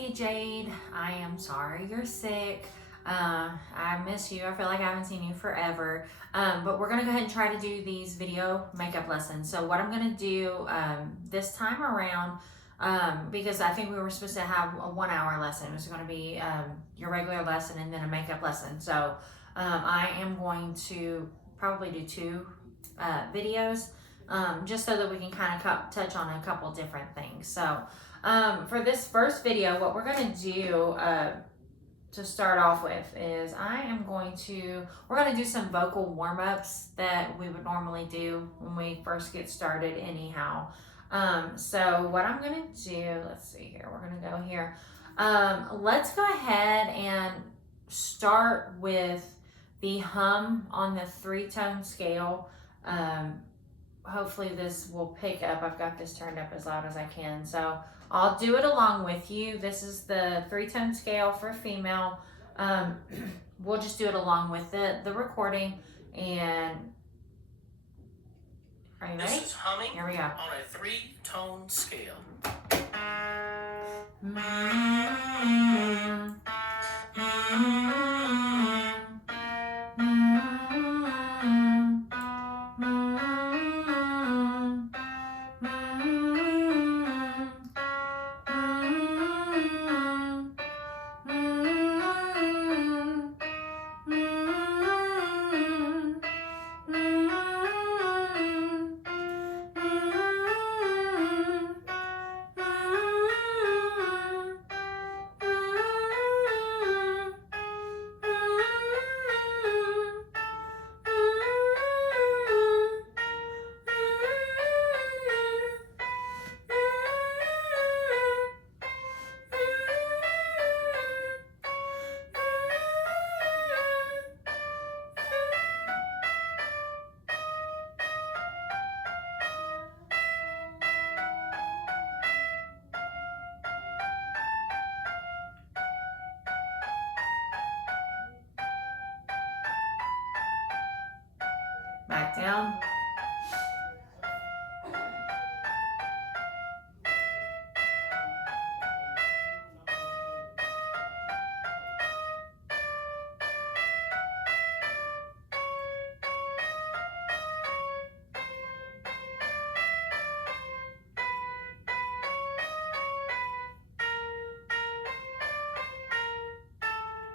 Hey Jade, I am sorry you're sick. I miss you. I feel like I haven't seen you forever. But we're gonna go ahead and try to do these video makeup lessons. So what I'm gonna do this time around, because I think we were supposed to have a 1 hour lesson. It was gonna be your regular lesson and then a makeup lesson. So I am going to probably do two videos, just so that we can kind of touch on a couple different things. So for this first video, what we're going to do to start off with is we're going to do some vocal warm-ups that we would normally do when we first get started anyhow. So what I'm going to do, let's see here, we're going to go here. Let's go ahead and start with the hum on the 3-tone scale. Hopefully this will pick up. I've got this turned up as loud as I can. So I'll do it along with you. This is the 3-tone scale for female. We'll just do it along with the recording. And are you ready? This is humming. Here we go. On a 3-tone scale. Back down.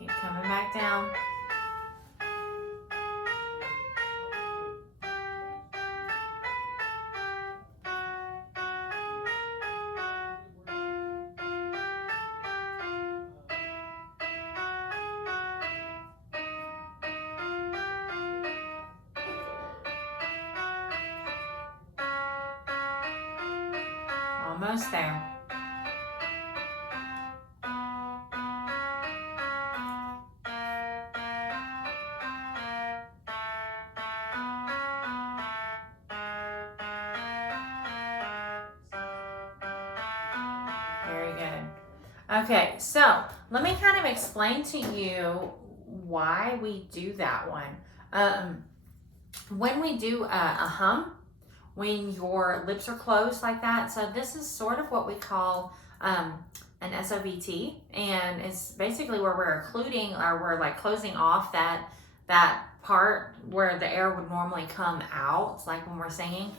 Keep coming back down. Almost there. Very good. Okay, so let me kind of explain to you why we do that one. When we do a hum, when your lips are closed like that, so this is sort of what we call an SOVT, and it's basically where we're occluding, or we're like closing off that part where the air would normally come out, like when we're singing.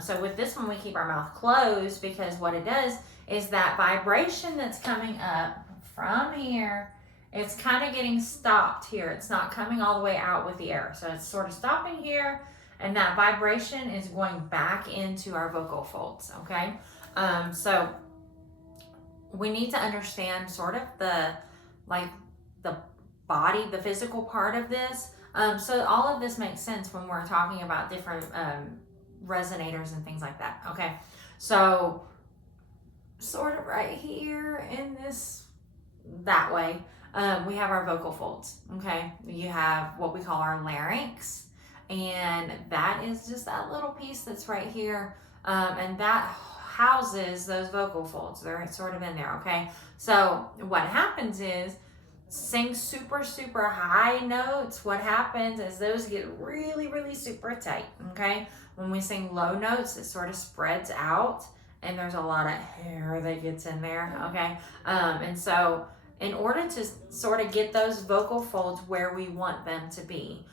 So with this one, we keep our mouth closed because what it does is that vibration that's coming up from here, it's kind of getting stopped here. It's not coming all the way out with the air. So it's sort of stopping here, and that vibration is going back into our vocal folds, okay? So we need to understand sort of the body, the physical part of this. So all of this makes sense when we're talking about different resonators and things like that, okay? So sort of right here in this, that way, we have our vocal folds, okay? You have what we call our larynx, and that is just that little piece that's right here, and that houses those vocal folds. They're sort of in there, okay? So what happens is, sing super, super high notes, what happens is those get really, really super tight, okay? When we sing low notes, it sort of spreads out and there's a lot of hair that gets in there, okay? And so in order to sort of get those vocal folds where we want them to be,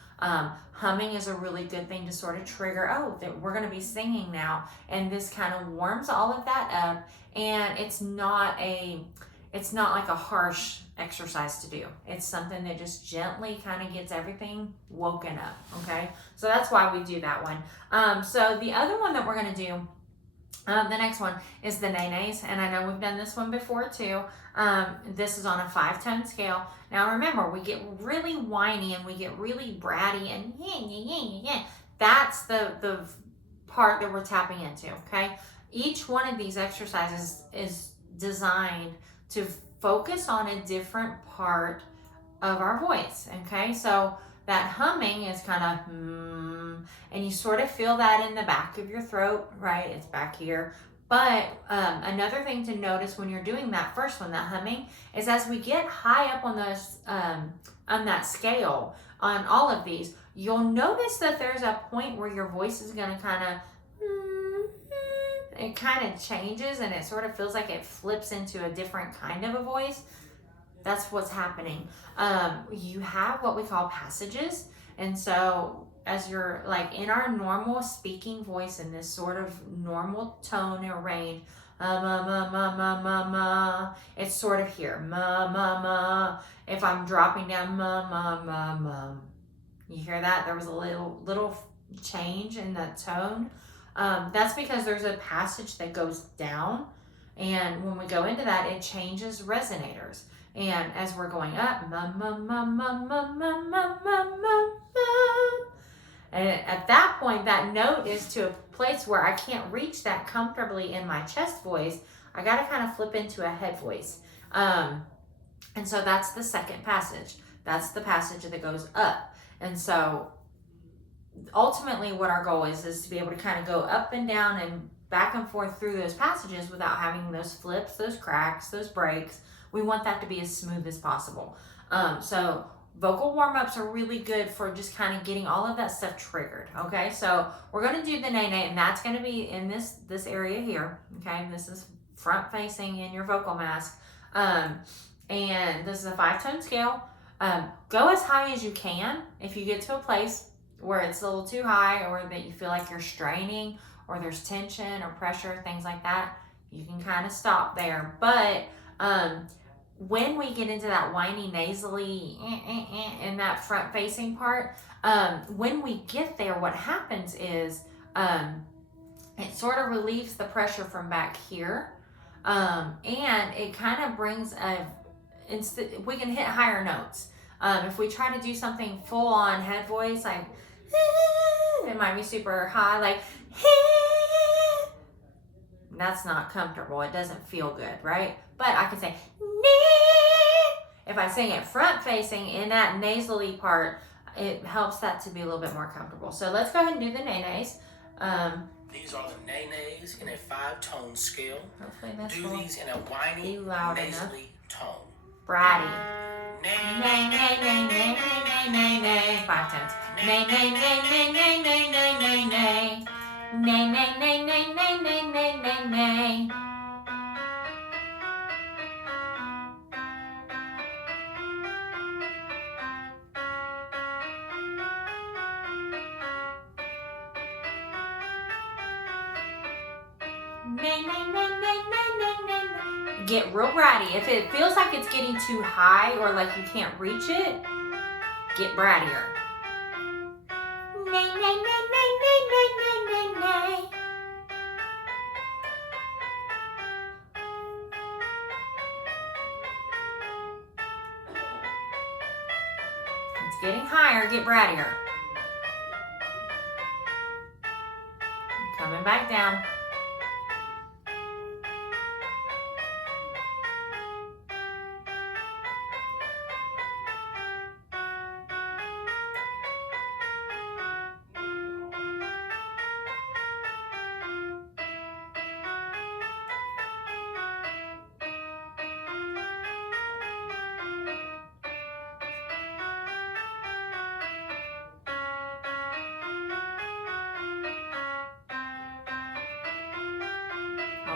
humming is a really good thing to sort of trigger, oh, that we're going to be singing now. And this kind of warms all of that up, and it's not like a harsh exercise to do. It's something that just gently kind of gets everything woken up, okay? So that's why we do that one. So the other one that we're going to do, the next one is the nays, and I know we've done this one before too. This is on a 5-tone scale. Now remember, we get really whiny and we get really bratty and yeah. That's the part that we're tapping into, okay? Each one of these exercises is designed to focus on a different part of our voice, okay? So that humming is kind of and you sort of feel that in the back of your throat, right? It's back here. But another thing to notice when you're doing that first one, that humming, is as we get high up on those on that scale, on all of these, you'll notice that there's a point where your voice is going to kind of it kind of changes, and it sort of feels like it flips into a different kind of a voice. That's what's happening. You have what we call passages, and so as you're like in our normal speaking voice, in this sort of normal tone or range, ma ma ma ma ma ma, it's sort of here, ma ma ma. If I'm dropping down, ma ma ma ma, you hear that? There was a little change in that tone. That's because there's a passage that goes down, and when we go into that, it changes resonators. And as we're going up, ma ma ma ma ma ma ma ma ma, and at that point, that note is to a place where I can't reach that comfortably in my chest voice. I got to kind of flip into a head voice. And so that's the second passage. That's the passage that goes up. And so ultimately what our goal is to be able to kind of go up and down and back and forth through those passages without having those flips, those cracks, those breaks. We want that to be as smooth as possible. So vocal warm-ups are really good for just kind of getting all of that stuff triggered, okay? So we're going to do the nay, and that's going to be in this area here, okay? This is front-facing in your vocal mask, and this is a 5-tone scale. Go as high as you can. If you get to a place where it's a little too high, or that you feel like you're straining, or there's tension or pressure, things like that, you can kind of stop there. But when we get into that whiny, nasally, in that front facing part, when we get there, what happens is it sort of relieves the pressure from back here, and it kind of brings we can hit higher notes. If we try to do something full on head voice, like it might be super high, like that's not comfortable. It doesn't feel good, right? But I can say if I sing it front facing in that nasally part, it helps that to be a little bit more comfortable. So let's go ahead and do the nays. These are the nays in a 5-tone scale. Hopefully this Do will these in a whiny, be loud enough. nasally tone. Bratty. Nay, Nay, nay, nay, nay, nay, nay, nay. 5 tones. Nay, nay, nay, nay, nay, nay, nay, nay, nay. Nay, nay, nay, nay, nay, nay, nay, nay, nay. Nay, nay, nay, nay, nay, nay, nay. Get real bratty. If it feels like it's getting too high or like you can't reach it, get brattier. Nay, nay, nay, nay, nay, nay, nay, nay, nay. It's getting higher, get brattier. Coming back down.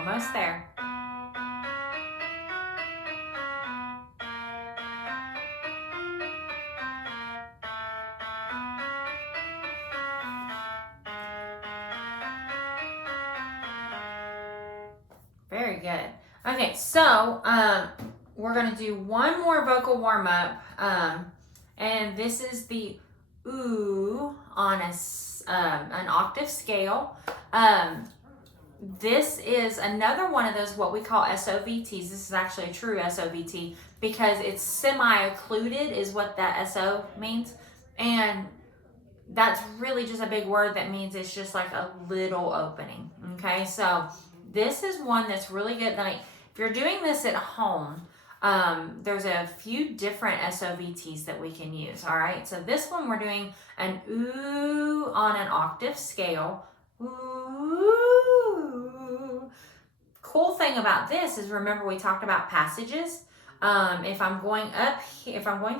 Almost there. Very good. Okay, so we're going to do one more vocal warm-up, and this is the ooh on an octave scale. This is another one of those what we call SOVTs. This is actually a true SOVT because it's semi-occluded is what that SO means, and that's really just a big word that means it's just like a little opening. Okay, so this is one that's really good. Like if you're doing this at home, there's a few different SOVTs that we can use. All right, so this one we're doing an ooh on an octave scale. Ooh. Cool thing about this is, remember we talked about passages. If I'm going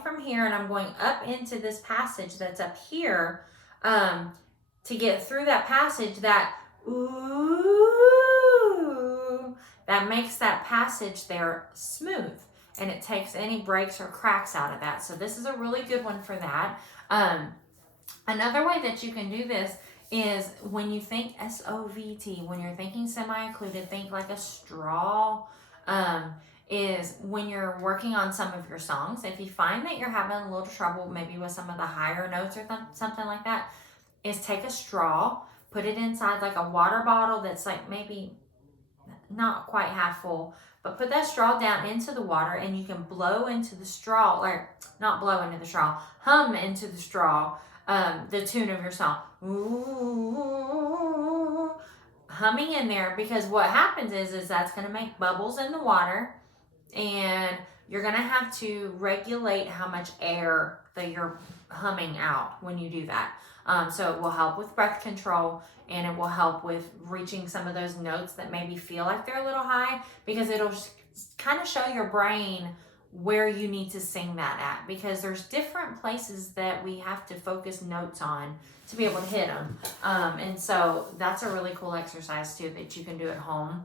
from here and I'm going up into this passage that's up here, to get through that passage, that ooh, that makes that passage there smooth, and it takes any breaks or cracks out of that. So this is a really good one for that. Another way that you can do this is when you think SOVT, when you're thinking semi-occluded, think like a straw. Is when you're working on some of your songs, if you find that you're having a little trouble maybe with some of the higher notes or something like that, is take a straw, put it inside like a water bottle that's like maybe not quite half full, but put that straw down into the water and you can blow into the straw, or not blow into the straw, hum into the straw, the tune of your song. Ooh, humming in there, because what happens is that's going to make bubbles in the water, and you're going to have to regulate how much air that you're humming out when you do that. So it will help with breath control, and it will help with reaching some of those notes that maybe feel like they're a little high, because it'll kind of show your brain where you need to sing that at, because there's different places that we have to focus notes on to be able to hit them. And so that's a really cool exercise too that you can do at home.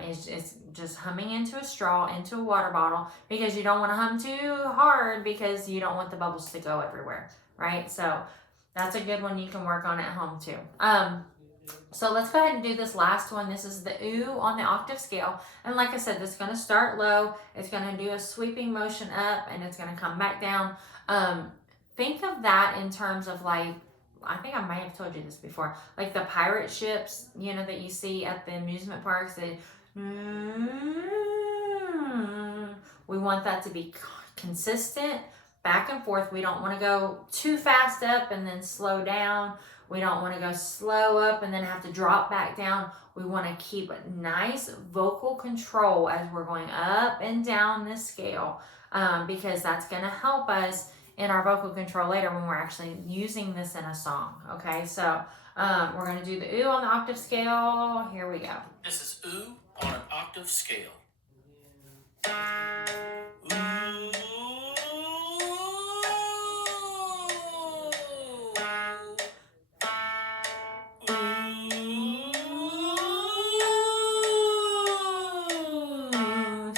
It's just humming into a straw, into a water bottle, because you don't want to hum too hard because you don't want the bubbles to go everywhere, right? So that's a good one you can work on at home too. So let's go ahead and do this last one. This is the ooh on the octave scale. And like I said, this is going to start low. It's going to do a sweeping motion up, and it's going to come back down. Think of that in terms of like, I think I may have told you this before, like the pirate ships, you know, that you see at the amusement parks. We want that to be consistent, back and forth. We don't want to go too fast up and then slow down. We don't want to go slow up and then have to drop back down. We want to keep nice vocal control as we're going up and down this scale, because that's going to help us in our vocal control later when we're actually using this in a song. Okay, so we're going to do the ooh on the octave scale. Here we go. This is ooh on an octave scale.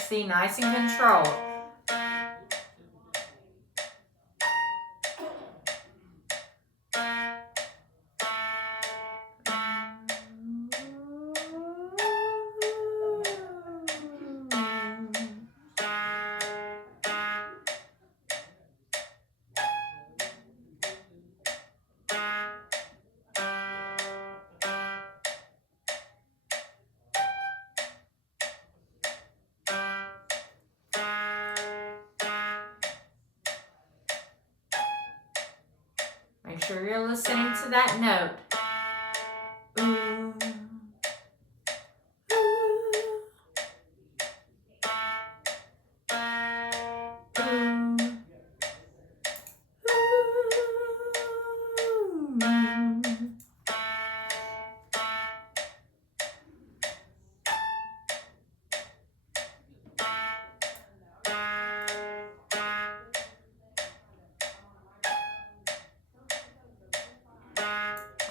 See, nice and controlled. Make sure you're listening to that note. Ooh.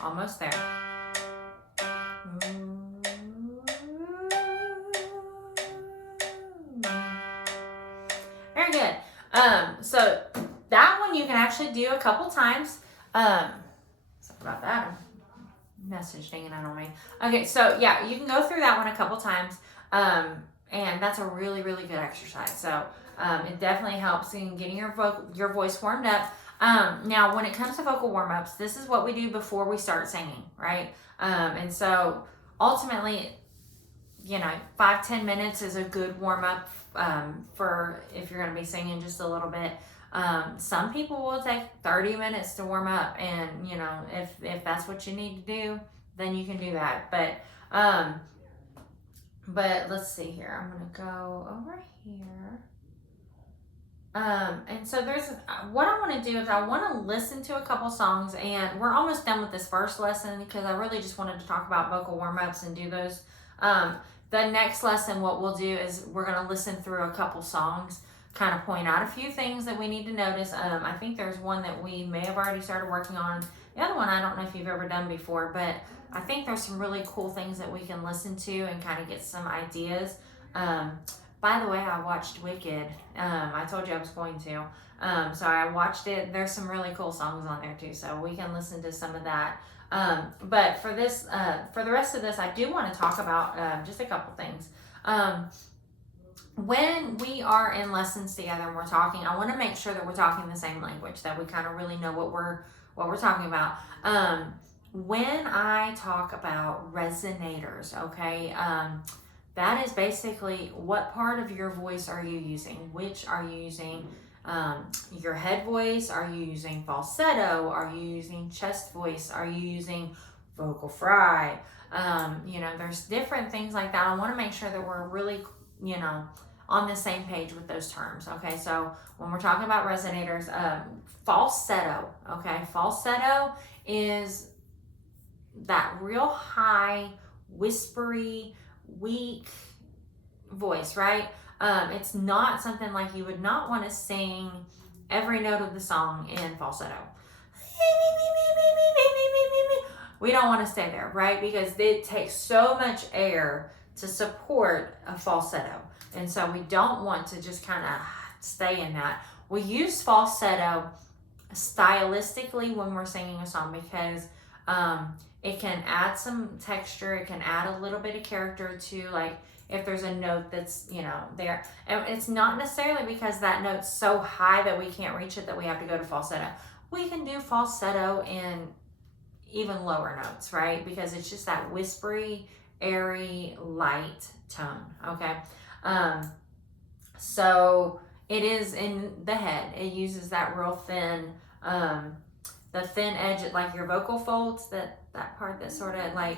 Almost there. So that one you can actually do a couple times. Sorry about that. Message dinging out on me. Okay, so yeah, you can go through that one a couple times. And that's a really, really good exercise. So it definitely helps in getting your voice warmed up. Now, when it comes to vocal warm-ups, this is what we do before we start singing, right? And so ultimately, 5-10 minutes is a good warm-up for if you're going to be singing just a little bit. Some people will take 30 minutes to warm up, and if that's what you need to do, then you can do that. But let's see here. I'm gonna go over here. And so what I want to do is I want to listen to a couple songs, and we're almost done with this first lesson because I really just wanted to talk about vocal warm-ups and do those. The next lesson, what we'll do is we're going to listen through a couple songs, kind of point out a few things that we need to notice. I think there's one that we may have already started working on. The other one, I don't know if you've ever done before, but I think there's some really cool things that we can listen to and kind of get some ideas. By the way, I watched Wicked. I told you I was going to. So I watched it. There's some really cool songs on there too, so we can listen to some of that. But for the rest of this, I do want to talk about just a couple things. When we are in lessons together and we're talking, I want to make sure that we're talking the same language, that we kind of really know what we're talking about. When I talk about resonators, okay, that is basically what part of your voice are you using? Which are you using? Your head voice? Are you using falsetto? Are you using chest voice? Are you using vocal fry? There's different things like that. I want to make sure that we're really, on the same page with those terms. Okay, so when we're talking about resonators, falsetto, okay, falsetto is that real high, whispery, weak voice, right? It's not something like you would not want to sing every note of the song in falsetto. We don't want to stay there, right? Because it takes so much air to support a falsetto. And so we don't want to just kind of stay in that. We use falsetto stylistically when we're singing a song because it can add some texture. It can add a little bit of character to, like, if there's a note that's, there. And it's not necessarily because that note's so high that we can't reach it that we have to go to falsetto. We can do falsetto in even lower notes, right? Because it's just that whispery, airy, light tone, okay? So it is in the head. It uses that real thin, the thin edge, like your vocal folds, that part that sort of like,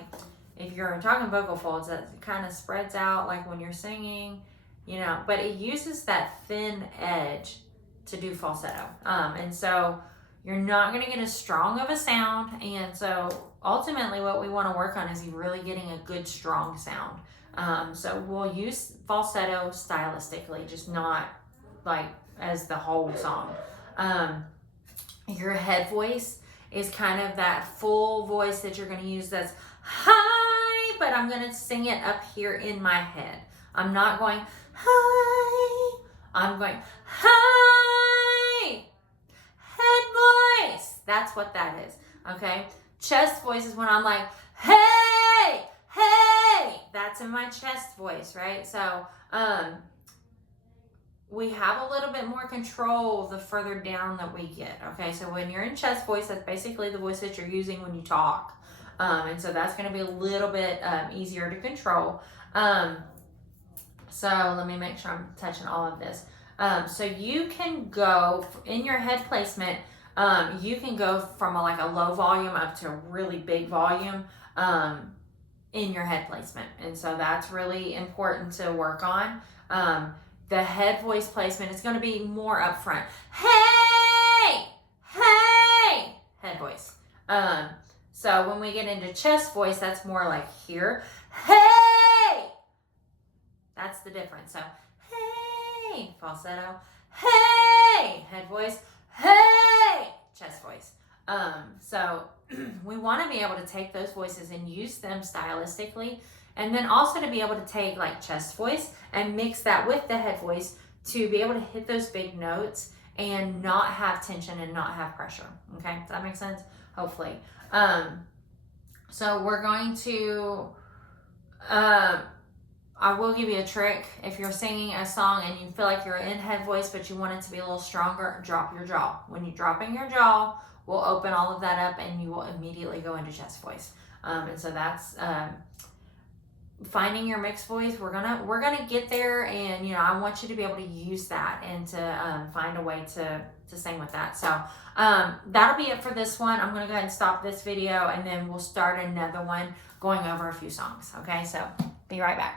if you're talking vocal folds, that kind of spreads out like when you're singing, but it uses that thin edge to do falsetto. And so you're not going to get as strong of a sound. And so ultimately what we want to work on is really getting a good, strong sound. So we'll use falsetto stylistically, just not like as the whole song. Your head voice is kind of that full voice that you're going to use that's high, but I'm going to sing it up here in my head. I'm not going high. I'm going high. Head voice. That's what that is. Okay. Chest voice is when I'm like, hey, hey. That's in my chest voice, right? So, we have a little bit more control the further down that we get, okay? So when you're in chest voice, that's basically the voice that you're using when you talk. And so that's going to be a little bit easier to control. So let me make sure I'm touching all of this. So you can go, in your head placement, you can go from a low volume up to a really big volume in your head placement. And so that's really important to work on. The head voice placement is going to be more up front. Hey! Hey! Head voice. So when we get into chest voice, that's more like here. Hey! That's the difference. So, hey! Falsetto. Hey! Head voice. Hey! Chest voice. So we want to be able to take those voices and use them stylistically. And then also to be able to take like chest voice and mix that with the head voice to be able to hit those big notes and not have tension and not have pressure. Okay, does that make sense? Hopefully. So we're going to, I will give you a trick. If you're singing a song and you feel like you're in head voice, but you want it to be a little stronger, drop your jaw. When you drop in your jaw, we'll open all of that up and you will immediately go into chest voice. And so that's finding your mixed voice. We're gonna get there, and you know, I want you to be able to use that and to find a way to sing with that. So that'll be it for this one. I'm gonna go ahead and stop this video, and then we'll start another one going over a few songs. Okay, so be right back.